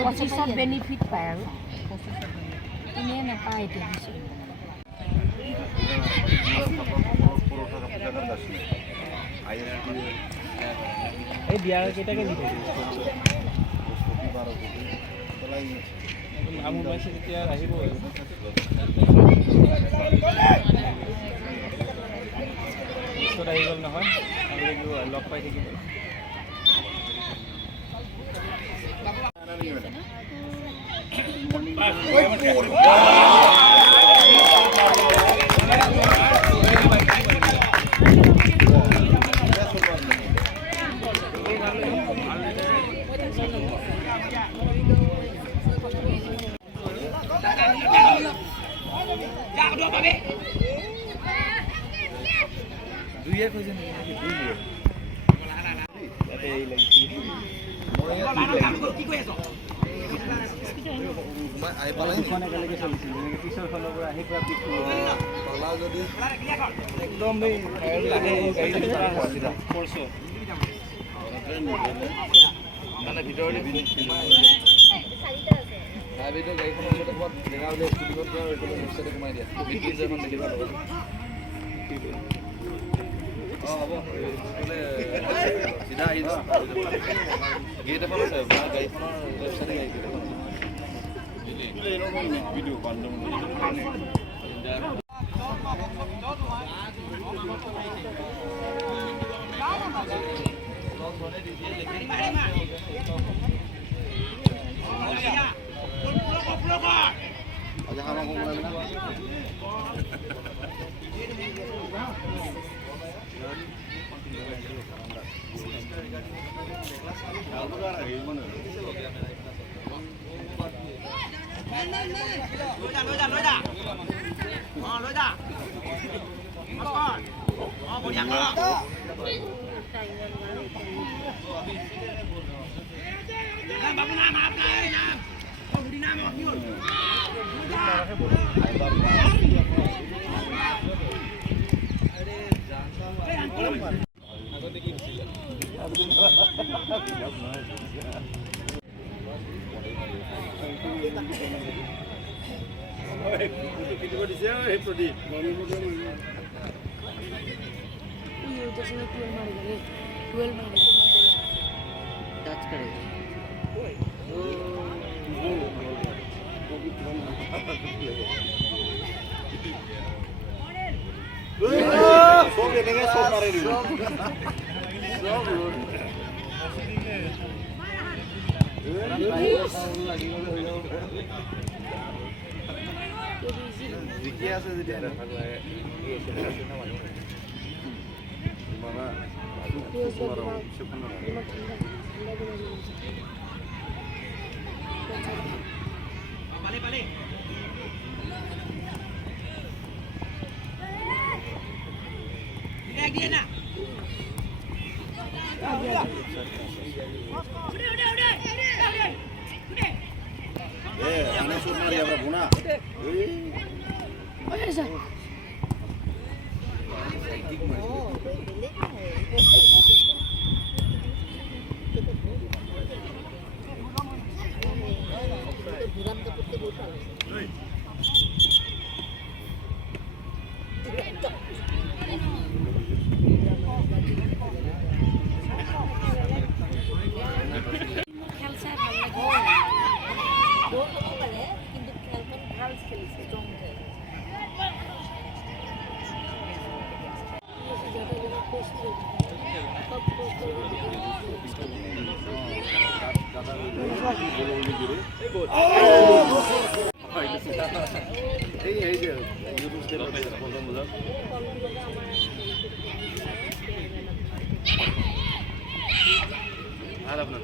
পঁচিছত বেনিফিট পায় আৰু এনেই নাপায় এতিয়া কিছু এই বিয়াৰ কেইটাকে দি থাকিব নাম ওলাইছে তেতিয়া আহিব আৰু পিছত আহি গ'ল নহয় লগ পাই থাকিব দুইয়ে কৈছে নেকি দুইয়ে এই লাগিছিল মই কি কৈ আছো মই আই পালাই কোনে একেলগে চলিছিল পিছৰ ফালৰ পৰা আহি পৰা পিছু পালা যদি একদম এই লাহে গাড়ী পৰা আছিল পৰছো মানে ভিতৰলৈ বিনি চাৰিটা আছে তাৰ ভিতৰত গাড়ীখনৰ ওচৰত ক'ত জেগা উলিয়াই স্কুটিত আৰু এইটো নিশ্চয় কমাই দিয়া বিক্ৰী যেখন দেখিবা লগত হ'ব বোলে চিধা আহি যাওঁ গেট এখন আছে গাড়ীখনৰ লেফ্ট চাইডে গাড়ী গেট এখন ভিডিঅ' বান্ধৱ टच करेगा ভাল আপনাৰ